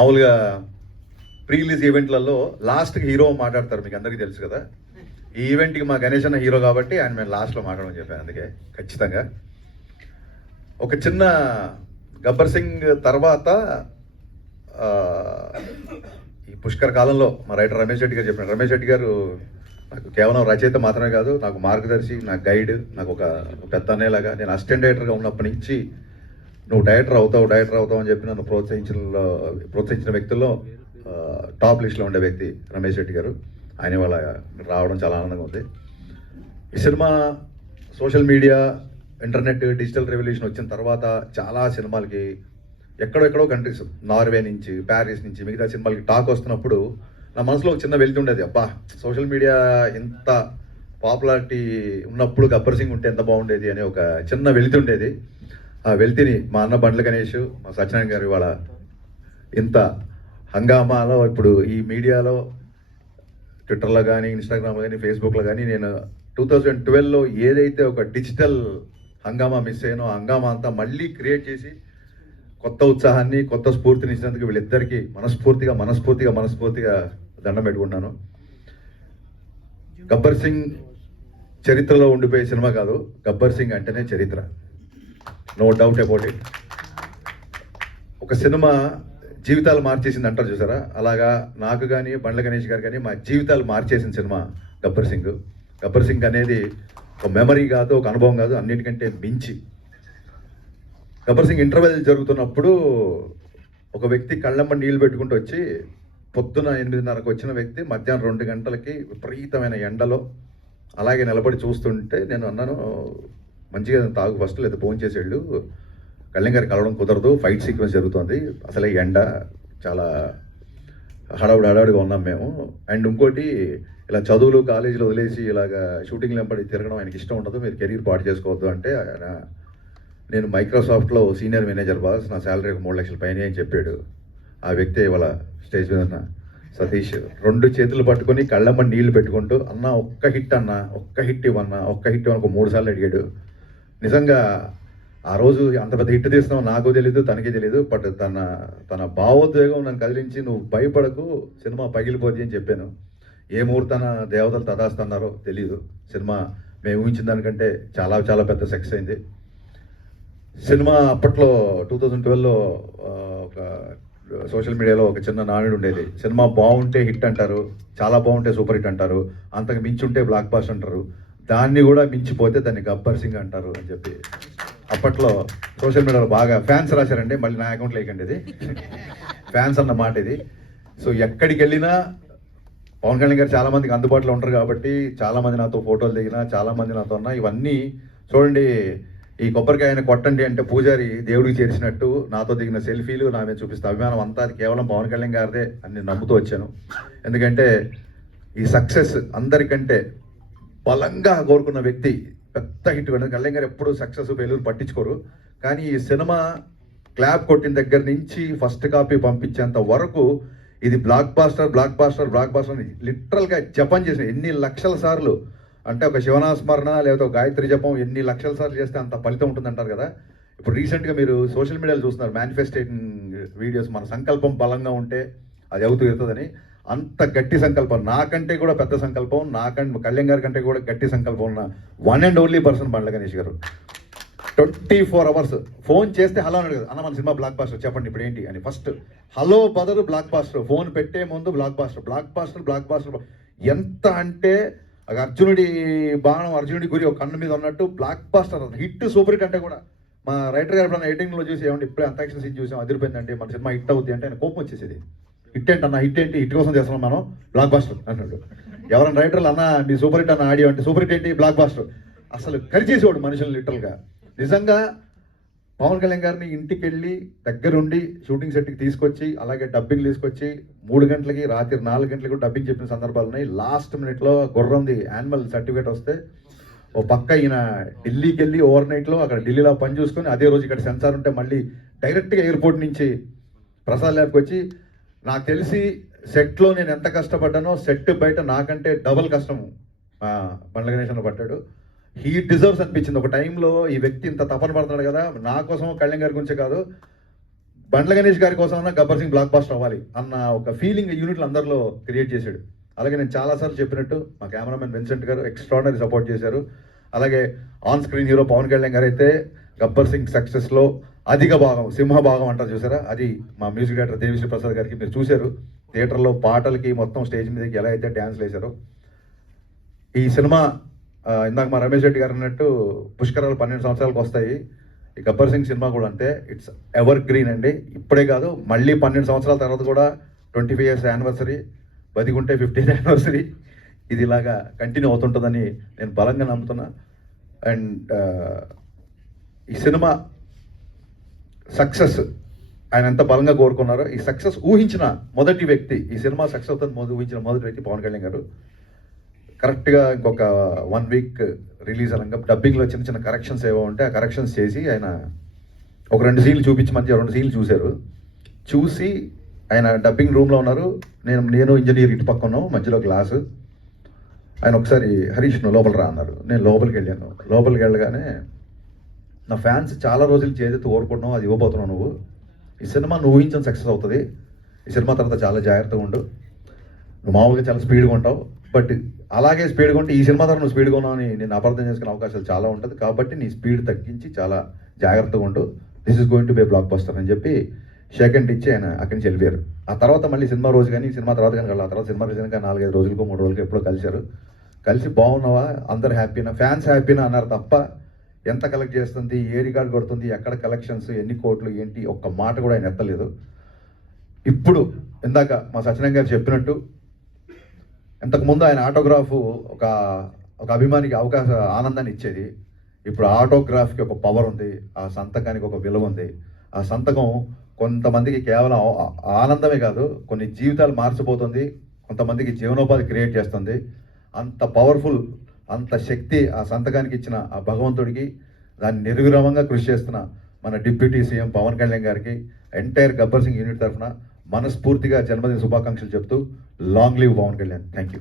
మామూలుగా pre release ఈవెంట్లలో లాస్ట్కి hero మాట్లాడతారు, మీకు అందరికీ తెలుసు కదా. ఈ ఈవెంట్కి మా గణేష్ అన్న హీరో కాబట్టి ఆయన మేము లాస్ట్లో మాట్లాడమని చెప్పాను. అందుకే ఖచ్చితంగా ఒక చిన్న గబ్బర్ సింగ్ తర్వాత ఈ పుష్కర కాలంలో మా రైటర్ రమేష్ రెడ్డి గారు చెప్పినారు. రమేష్ రెడ్డి గారు నాకు కేవలం రచయిత మాత్రమే కాదు, నాకు మార్గదర్శి, నాకు గైడ్, నాకు ఒక పెద్ద అనేలాగా. నేను అసిస్టెంట్ డైరెక్టర్గా ఉన్నప్పటి నుంచి నువ్వు డైరెక్టర్ అవుతావు అని చెప్పి నన్ను ప్రోత్సహించిన వ్యక్తుల్లో టాప్ లిస్ట్లో ఉండే వ్యక్తి రమేష్ రెడ్డి గారు. ఆయన వాళ్ళ రావడం చాలా ఆనందంగా ఉంది. ఈ cinema social media, internet, digital revolution వచ్చిన తర్వాత చాలా సినిమాలకి ఎక్కడెక్కడో కంట్రీస్, నార్వే నుంచి, ప్యారిస్ నుంచి, మిగతా సినిమాలకి టాక్ వస్తున్నప్పుడు నా మనసులో ఒక చిన్న వెళ్తుండేది. అబ్బా, సోషల్ మీడియా ఎంత పాపులారిటీ ఉన్నప్పుడు గబ్బర్ సింగ్ ఉంటే ఎంత బాగుండేది అనే ఒక చిన్న వెళ్తుండేది. ఆ వెళ్తిని మా అన్న బండ్ల గణేష్, మా సత్యనారాయణ గారు ఇవాళ ఇంత హంగామాలో, ఇప్పుడు ఈ మీడియాలో ట్విట్టర్లో కానీ, ఇన్స్టాగ్రామ్లో కానీ, ఫేస్బుక్లో కానీ నేను 2012లో ఏదైతే ఒక డిజిటల్ హంగామా మిస్ అయ్యానో ఆ హంగామా అంతా మళ్ళీ క్రియేట్ చేసి కొత్త ఉత్సాహాన్ని, కొత్త స్ఫూర్తిని ఇచ్చినందుకు వీళ్ళిద్దరికీ మనస్ఫూర్తిగా దండం పెట్టుకుంటున్నాను. గబ్బర్ సింగ్ చరిత్రలో ఉండిపోయే సినిమా కాదు, గబ్బర్ సింగ్ అంటేనే చరిత్ర, నో డౌట్ అబౌట్ ఇట్. ఒక సినిమా జీవితాలు మార్చేసింది అంటారు చూసారా, అలాగా నాకు కానీ, బండ్ల గణేష్ గారు కానీ మా జీవితాలు మార్చేసిన సినిమా గబ్బర్ సింగ్. గబ్బర్ సింగ్ అనేది ఒక మెమరీ కాదు, ఒక అనుభవం కాదు, అన్నిటికంటే మించి. గబ్బర్ సింగ్ ఇంటర్వెల్ జరుగుతున్నప్పుడు ఒక వ్యక్తి కళ్ళమ్మ నీళ్ళు పెట్టుకుంటూ వచ్చి, పొద్దున 8:30కు వచ్చిన వ్యక్తి మధ్యాహ్నం 2 గంటలకి విపరీతమైన ఎండలో అలాగే నిలబడి చూస్తుంటే నేను అన్నాను, మంచిగా తాగు ఫస్ట్, లేదా ఫోన్ చేసేళ్ళు, కళ్యాణ్ గారికి కలవడం కుదరదు, ఫైట్ సీక్వెన్స్ జరుగుతుంది, అసలే ఎండ, చాలా హడావుడిగా ఉన్నాం మేము. అండ్ ఇంకోటి, ఇలా చదువులు కాలేజీలో వదిలేసి ఇలాగా షూటింగ్ వెంబడి తిరగడం ఆయనకి ఇష్టం ఉండదు, మీరు కెరీర్ పాటు చేసుకోవద్దు అంటే, నేను మైక్రోసాఫ్ట్లో సీనియర్ మేనేజర్ బాస్, నా శాలరీ 3 లక్షల పైన అని చెప్పాడు. ఆ వ్యక్తి ఇవాళ స్టేజ్ మీద ఉన్న సతీష్ 2 చేతులు పట్టుకొని కళ్ళమ్మ నీళ్లు పెట్టుకుంటూ, అన్న ఒక్క హిట్ ఇవ్వన్నా, ఒక్క హిట్ ఇవ్వను 3 సార్లు అడిగాడు. నిజంగా ఆ రోజు అంత పెద్ద హిట్ తీస్తున్నావు నాకు తెలీదు, తనకే తెలీదు, బట్ తన భావోద్వేగం నన్ను కదిలించి, నువ్వు భయపడకు, సినిమా పగిలిపోద్ది అని చెప్పాను. ఏ ముహూర్తాన దేవతలు తదాస్తున్నారో తెలీదు, సినిమా మేము ఊహించిన దానికంటే చాలా పెద్ద సక్సెస్ అయింది. సినిమా అప్పట్లో 2012లో ఒక సోషల్ మీడియాలో ఒక చిన్న నానుడు ఉండేది, సినిమా బాగుంటే హిట్ అంటారు, చాలా బాగుంటే సూపర్ హిట్ అంటారు, అంతకు మించి ఉంటే బ్లాక్ బాస్టర్ అంటారు, దాన్ని కూడా మించిపోతే దాన్ని గబ్బర్ సింగ్ అంటారు అని చెప్పి అప్పట్లో సోషల్ మీడియాలో బాగా ఫ్యాన్స్ రాశారండి. మళ్ళీ నా అకౌంట్లో వేయకండి, ఇది ఫ్యాన్స్ అన్న మాట ఇది. సో ఎక్కడికి వెళ్ళినా పవన్ కళ్యాణ్ గారు చాలామందికి అందుబాటులో ఉంటారు కాబట్టి చాలామంది నాతో ఫోటోలు దిగినా, చాలామంది నాతో ఉన్నా. ఇవన్నీ చూడండి, ఈ కొబ్బరికాయని కొట్టండి అంటే పూజారి దేవుడికి చేర్చినట్టు నాతో దిగిన సెల్ఫీలు, నా మీద చూపిస్తే అభిమానం అంతా అది కేవలం పవన్ కళ్యాణ్ గారిదే అని నమ్ముతూ వచ్చాను. ఎందుకంటే ఈ సక్సెస్ అందరికంటే బలంగా కోరుకున్న వ్యక్తి పెద్ద హిట్. కళ్యాణ్ గారు ఎప్పుడు సక్సెస్ ఫెయిల్యూర్ పట్టించుకోరు, కానీ ఈ సినిమా క్లాప్ కొట్టిన దగ్గర నుంచి ఫస్ట్ కాపీ పంపించేంత వరకు ఇది బ్లాక్ బాస్టర్ అని లిటరల్గా జపం చేసిన ఎన్ని లక్షల సార్లు అంటే, ఒక శివనాస్మరణ లేదా ఒక గాయత్రి జపం ఎన్ని లక్షల సార్లు చేస్తే అంత ఫలితం ఉంటుందంటారు కదా. ఇప్పుడు రీసెంట్గా మీరు సోషల్ మీడియాలో చూస్తున్నారు మేనిఫెస్టేటింగ్ వీడియోస్, మన సంకల్పం బలంగా ఉంటే అది అవుతూ ఇస్తుందని. అంత గట్టి సంకల్పం, నాకంటే కూడా పెద్ద సంకల్పం, కళ్యాణ్ గారి కంటే కూడా గట్టి సంకల్పం ఉన్న one and only person Bandla Ganesh గారు. 24 hours ఫోన్ చేస్తే హలో అన్నాడు కదా, అన్న మన సినిమా బ్లాక్ బాస్టర్ చెప్పండి ఇప్పుడు ఏంటి అని. ఫస్ట్ హలో బదరు బ్లాక్ బాస్టర్, ఫోన్ పెట్టే ముందు బ్లాక్ బాస్టర్. ఎంత అంటే అర్జునుడి బాణం అర్జునుడి గురి ఒక కన్ను మీద ఉన్నట్టు blockbuster, hit super hit అంటే కూడా. మా రైటర్ గారు ఎప్పుడన్నా ఎడిటింగ్లో చూసి ఏమంటే ఇప్పుడే అంతాక్షరి సీన్ చూసాం అదిరిపోయిందంటే మన సినిమా హిట్ అవుతుంది అంటే ఆయన కోపం వచ్చేసేది. హిట్ ఏంటన్నా, హిట్ కోసం చేస్తున్నాం మనం, బ్లాక్ బాస్టర్ అన్నాడు. ఎవరైనా రైటర్లు అన్న మీ సూపర్ హిట్ అన్న ఆడియో అంటే సూపర్ హిట్ ఏంటి, బ్లాక్ బాస్టర్. అసలు కరిచేసేవాడు మనుషులు లిటరల్గా. నిజంగా పవన్ కళ్యాణ్ గారిని ఇంటికి వెళ్ళి దగ్గరుండి షూటింగ్ సెట్కి తీసుకొచ్చి, అలాగే డబ్బింగ్ తీసుకొచ్చి 3 గంటలకి రాత్రి 4 గంటలకి కూడా డబ్బింగ్ చెప్పిన సందర్భాలు ఉన్నాయి. లాస్ట్ మినిట్లో గుర్రంది యాన్యువల్ సర్టిఫికేట్ వస్తే ఓ పక్క ఈయన ఢిల్లీకి వెళ్ళి ఓవర్ నైట్లో అక్కడ ఢిల్లీలో పని చూసుకొని అదే రోజు ఇక్కడ సెన్సార్ ఉంటే మళ్ళీ డైరెక్ట్గా ఎయిర్పోర్ట్ నుంచి ప్రసాద్ ల్యాబ్కి వచ్చి, నాకు తెలిసి సెట్లో నేను ఎంత కష్టపడ్డానో సెట్ బయట నాకంటే డబల్ కష్టం బండ్ల గణేష్ అన్న పడ్డాడు. హీ డిజర్వ్స్ అనిపించింది. ఒక టైంలో ఈ వ్యక్తి ఇంత తపన పడుతున్నాడు కదా, నా కోసం కళ్యాణ్ గారి గురించే కాదు, బండ్ల గణేష్ గారి కోసం గబ్బర్ సింగ్ బ్లాక్ బాస్టర్ అవ్వాలి అన్న ఒక ఫీలింగ్ యూనిట్లు అందరిలో క్రియేట్ చేశాడు. అలాగే నేను చాలాసార్లు చెప్పినట్టు మా కెమెరామెన్ విన్సెంట్ గారు ఎక్స్ట్రాడనరీ సపోర్ట్ చేశారు. అలాగే on screen hero Pawan Kalyan గారు అయితే గబ్బర్ సింగ్ సక్సెస్లో అధిక భాగం, సింహ భాగం అంటారు చూసారా, అది మా మ్యూజిక్ డైరెక్టర్ దేవిశ్రీ ప్రసాద్ గారికి మీరు చూశారు. థియేటర్లో పాటలకి మొత్తం స్టేజ్ మీదకి ఎలా అయితే డ్యాన్స్లు వేశారో. ఈ సినిమా ఇందాక మా రమేష్ రెడ్డి గారు అన్నట్టు పుష్కరాలు 12 సంవత్సరాలకు వస్తాయి. ఈ గబ్బర్ సింగ్ సినిమా కూడా అంతే, ఇట్స్ ఎవర్ గ్రీన్ అండి. ఇప్పుడే కాదు, మళ్ళీ 12 సంవత్సరాల తర్వాత కూడా 25 years యానివర్సరీ, బతికుంటే 50th యానివర్సరీ, ఇది ఇలాగా కంటిన్యూ అవుతుంటుందని నేను బలంగా నమ్ముతున్నా. అండ్ ఈ సినిమా సక్సెస్ ఆయన ఎంత బలంగా కోరుకున్నారో, ఈ సక్సెస్ ఊహించిన మొదటి వ్యక్తి, ఈ సినిమా సక్సెస్ అవుతుంది ఊహించిన మొదటి వ్యక్తి పవన్ కళ్యాణ్ గారు. కరెక్ట్గా ఇంకొక 1 week రిలీజ్ అనగా డబ్బింగ్లో చిన్న చిన్న కరెక్షన్స్ ఏవో ఉంటే ఆ కరెక్షన్స్ చేసి ఆయన ఒక 2 సీన్లు చూపించి మంచిగా 2 సీన్లు చూశారు. చూసి ఆయన డబ్బింగ్ రూమ్లో ఉన్నారు, నేను ఇంజనీర్ ఇటు పక్క ఉన్నాం, మధ్యలో గ్లాసు. ఆయన ఒకసారి హరీష్ నువ్వు లోపల రా అన్నారు. నేను లోపలికి వెళ్ళాను. లోపలికి వెళ్ళగానే నా ఫ్యాన్స్ చాలా రోజులు చేదైతే ఓరుకుంటున్నావు అది ఇవ్వబోతున్నావు నువ్వు. ఈ సినిమా నువ్వు ఊహించిన సక్సెస్ అవుతుంది. ఈ సినిమా తర్వాత చాలా జాగ్రత్తగా ఉండు. నువ్వు మామూలుగా చాలా స్పీడ్గా ఉంటావు, బట్ అలాగే స్పీడ్గా ఉంటే ఈ సినిమా తర్వాత నువ్వు స్పీడ్గా ఉన్నావు అని నేను అపార్థం చేసుకునే అవకాశాలు చాలా ఉంటుంది. కాబట్టి నీ స్పీడ్ తగ్గించి చాలా జాగ్రత్తగా ఉండు. This is going to be blockbuster అని చెప్పి షేక్ హ్యాండ్ ఇచ్చి ఆయన అక్కడి నుంచి వెళ్ళిపోయారు. ఆ తర్వాత మళ్ళీ సినిమా రోజు కానీ సినిమా తర్వాత కానీ ఆ తర్వాత సినిమా రిలీజ్ కానీ 4-5 రోజులకో 3 రోజులకో ఎప్పుడో కలిశారు. కలిసి బాగున్నావా, అందరు హ్యాపీనా, ఫ్యాన్స్ హ్యాపీనా అన్నారు తప్ప ఎంత కలెక్ట్ చేస్తుంది, ఏ రికార్డ్ కొడుతుంది, ఎక్కడ కలెక్షన్స్, ఎన్ని కోట్లు ఏంటి, ఒక్క మాట కూడా ఆయన ఎత్తలేదు. ఇప్పుడు ఇందాక మా సత్యనారాయణ గారు చెప్పినట్టు ఇంతకుముందు ఆయన ఆటోగ్రాఫ్ ఒక అభిమానికి ఆనందాన్ని ఇచ్చేది. ఇప్పుడు ఆటోగ్రాఫ్కి ఒక పవర్ ఉంది, ఆ సంతకానికి ఒక విలువ ఉంది. ఆ సంతకం కొంతమందికి కేవలం ఆనందమే కాదు, కొన్ని జీవితాలు మార్చిపోతుంది, కొంతమందికి జీవనోపాధి క్రియేట్ చేస్తుంది. అంత పవర్ఫుల్, అంత శక్తి ఆ సంతకానికి ఇచ్చిన ఆ భగవంతుడికి, దాన్ని నిర్విరామంగా కృషి చేస్తున్న మన డిప్యూటీ సీఎం పవన్ కళ్యాణ్ గారికి, ఎంటైర్ గబ్బర్ సింగ్ యూనిట్ తరఫున మనస్ఫూర్తిగా జన్మదిన శుభాకాంక్షలు చెప్తూ long live Pawan Kalyan. Thank you.